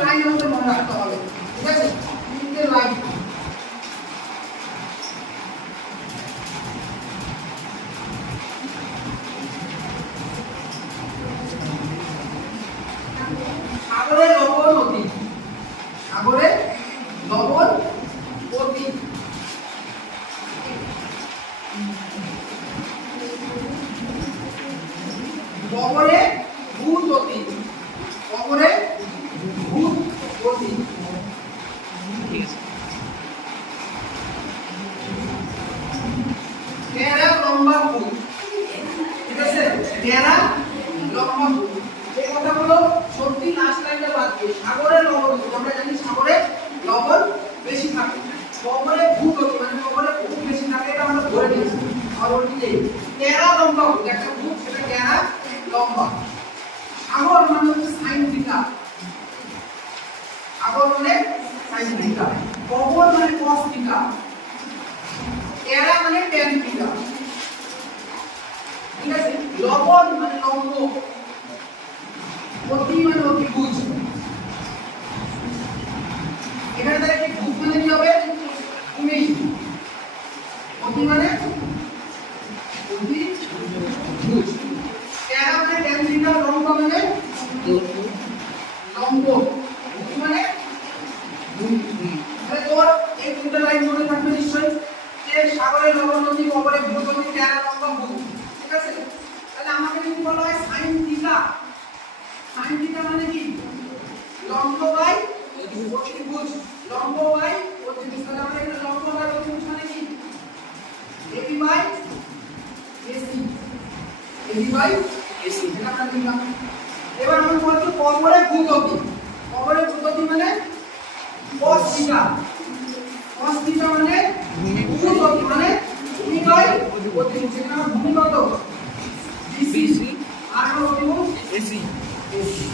Line আমাদের মনে রাখতে হবে, ঠিক আছে? তিনটে লাইন। সাগরে লবণ অতীত, সাগরে লবণ অতীত, কবরে ভূত অতীত, কবরে ভূত অতীত, টেরা লম্বা ভূত, ঠিক আছে? টেরা লম্বা ভূত। এই কথাগুলো সত্যি লাস্ট লাইনটা বাদ দিয়ে সাগরে লবণ অতীত, আমরা জানি সাগরে লবণ বেশি থাকে, কবরে ভূত অতীত মানে কবরে ভূত বেশি থাকে, এটা আমরা ধরে নিয়েছি। আর ওদিকে টেরা লম্বা ভূত, একটা ভূত সেটা টেরা লম্বা। সাগর মানে হচ্ছে সাইন থিটা, সাগর মানে সাইন থিটা, কবর মানে কস থিটা, টেরা মানে ট্যান থিটা, ঠিক আছে? লবণ মানে লম্ব, অতি মানে অতিভুজ। এখানে তাহলে কি ভুজ মানে কি হবে? ইমেজ। অতি মানে অতিভুজ, টেরা মানে ট্যান থিটা, লম্ব মানে লম্ব, ভূমি মানে ভূমি। তাহলে তোর এই দুটো লাইন মনে থাকবে নিশ্চয়ই, যে সাগরে লবণ নদী, কবরে ভূত নদী, টেরা লম্বা ভূমি, ঠিক আছে? তাহলে আমাকে যদি বলা হয় সাইন থিটা, সাইন থিটা মানে কি? লম্ব বাই অতিভুজ, লম্ব বাই অতিভুজ। তাহলে আমরা এটা লম্ব বাই অতিভুজ মানে কি? A B by A C, A B by A C, এটা আমরা লিখলাম। এবার আমরা বলছি কবরে ভূত অতীত, কবরে ভূত অতীত মানে cos থিটা, cos থিটা মানে ভূত অতীত মানে ভূমি বাই অতিভুজ। সেখানে ভূমি কত? বিসি, আর অতিভুজ এসি, এসি।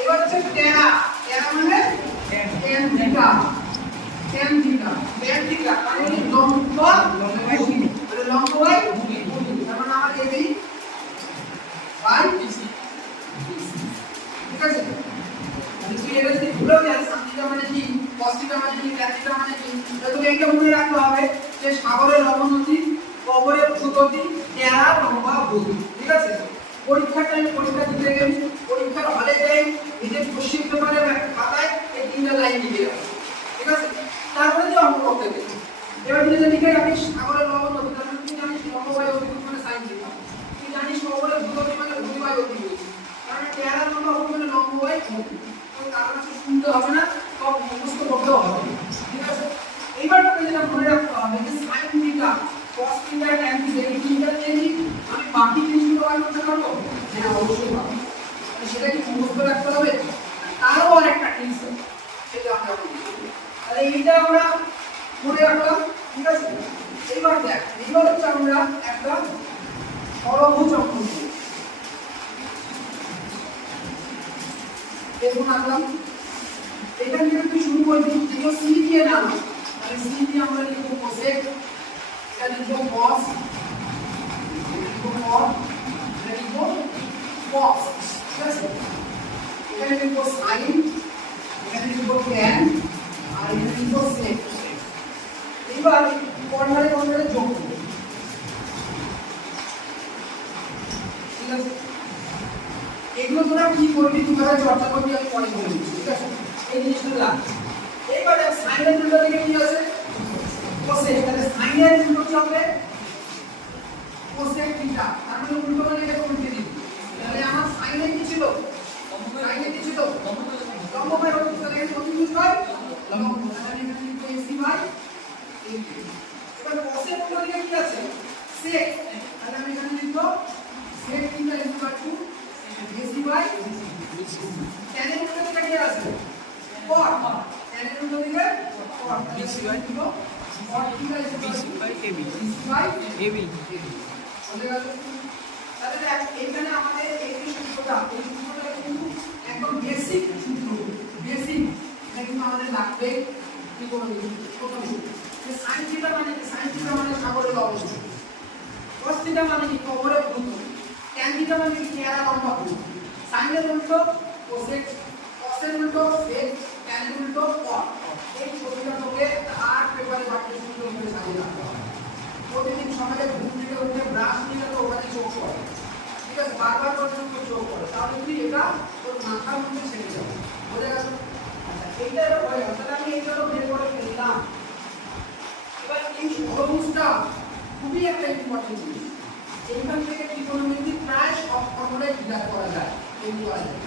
এবার হচ্ছে টেরা, টেরা মানে tan theta, tan theta, tan theta মানে লম্ব ভূমি, মানে লম্ব বাই ভূমি, তার মানে আমার এবি বাই বিসি, ঠিক আছে? তুই এটা যদি ভুলে যাস সাইন থিটা মানে কি, cos থিটা মানে কি, tan থিটা মানে কি, তাহলে এটা মনে রাখতে হবে যে সাগরে লবণ অতীত, কবরে ভূত অতীত, টেরা লম্বা ভূত, ঠিক আছে? পরীক্ষার টাইমে পরীক্ষা দিতে গেলে পরীক্ষার হলে যাই নিজের কোশ্চেন পেপারে খাতায় এই তিনটা লাইন লিখে রাখ, ঠিক আছে? তারপরে যে অঙ্ক করতে হবে। এবার যদি লিখে রাখিস সাগরে লবণ অতীত, তাহলে তুই জানিস লম্ব বাই অতিভুজ মানে সাইন থিটা, তুই জানিস কবরে ভূত অতীত মানে ভূমি বাই অতিভুজ, কারণ টেরা লম্বা ভূত মানে লম্ব বাই ভূমি। তার কাছে শুনতে হবে না, সব মুখস্থ করতেও হবে, ঠিক আছে? এইবার তোকে যেটা মনে রাখতে হবে যে sine theta, cos theta, tan theta এই তিনটা থেকে আমি বাকি জিনিসগুলো বার করতে পারবো? হ্যাঁ অবশ্যই পারবো। সেটা কি মুখস্থ রাখতে হবে? তারও আরেকটা টিপস আছে, সেটা আমরা বলি। তাহলে এইটা আমরা মনে রাখলাম, ঠিক আছে? এইবার দেখ, এইবার হচ্ছে আমরা একটা ষড়ভুজ অঙ্ক করব। দেখুন আঁকলাম, এখান থেকে তুই শুরু করবি, যেগুলো সি দিয়ে নাম, তাহলে সি দিয়ে আমরা লিখবো কোসেক, এটা লিখবো কস, লিখবো কট, এটা লিখবো কস, ঠিক আছে? এখানে লিখবো সাইন, এখানে লিখবো ট্যান, আর এখানে লিখবো সেক। এবার কর্নারে কর্নারে যোগ করব, ঠিক আছে? এগুলো তোরা কি করবি, কিভাবে চর্চা করবি আমি পরে বলে দিচ্ছি, ঠিক আছে? এই জিনিসগুলো লাগবে। এবারে সাইনের উল্টো দিকে কি আছে? কোসেক, তাহলে সাইনের উল্টো কি হবে? কোসেক থিটা, তার মানে উল্টো মানে এটা উল্টে দিবি। তাহলে আমার সাইনে কি ছিল? সাইনে কি ছিল? লম্ব বাই অতিভুজ, তাহলে এটা অতিভুজ বাই লম্ব, তাহলে এখানে লিখবো এসি বাই এসি। এবার কোসেক উল্টো দিকে কি আছে? সেক, তাহলে আমি এখানে লিখবো sec theta equal to A C by A C. tan এর উল্টো দিকে কি আছে? cot, tan এর উল্টো দিকে cot, B C by cot theta B C by A B, B C by A B, বলে গেল। তাহলে দেখ এখানে আমাদের এই সূত্রটা, এই সূত্রটা কিন্তু একদম বেসিক সূত্র, বেসিক। এটা কিন্তু আমাদের লাগবে কি করে প্রথম সূত্র, যে sin থিটা মানে কি? sin থিটা মানে সাগরে লবণ, cos থিটা মানে কি? কবরে ভূত, tan থিটা মানে কি? টেরা লম্বা ভূত, sin এর উল্টো কোসেক, cos এর উল্টো সকালে ঘুম থেকে উঠে ব্রাশ নিয়ে তো ওখানে চোখ পড়ে, ঠিক আছে, বারবার করে যখন চোখ পড়ে তাহলে তুই এটা তোর মাথার মধ্যে ছেড়ে যাবে, বোঝা গেল? আচ্ছা এইটা এবার হয়ে গেল, তাহলে আমি এইটাও বের করে ফেললাম। এবার এই সহভুজটা খুবই একটা ইম্পর্টেন্ট জিনিস, এইখান থেকে ত্রিকোণমিতি প্রায় সব ফর্মুলায় ফিল আপ করা যায়, তৈরি করা যায়।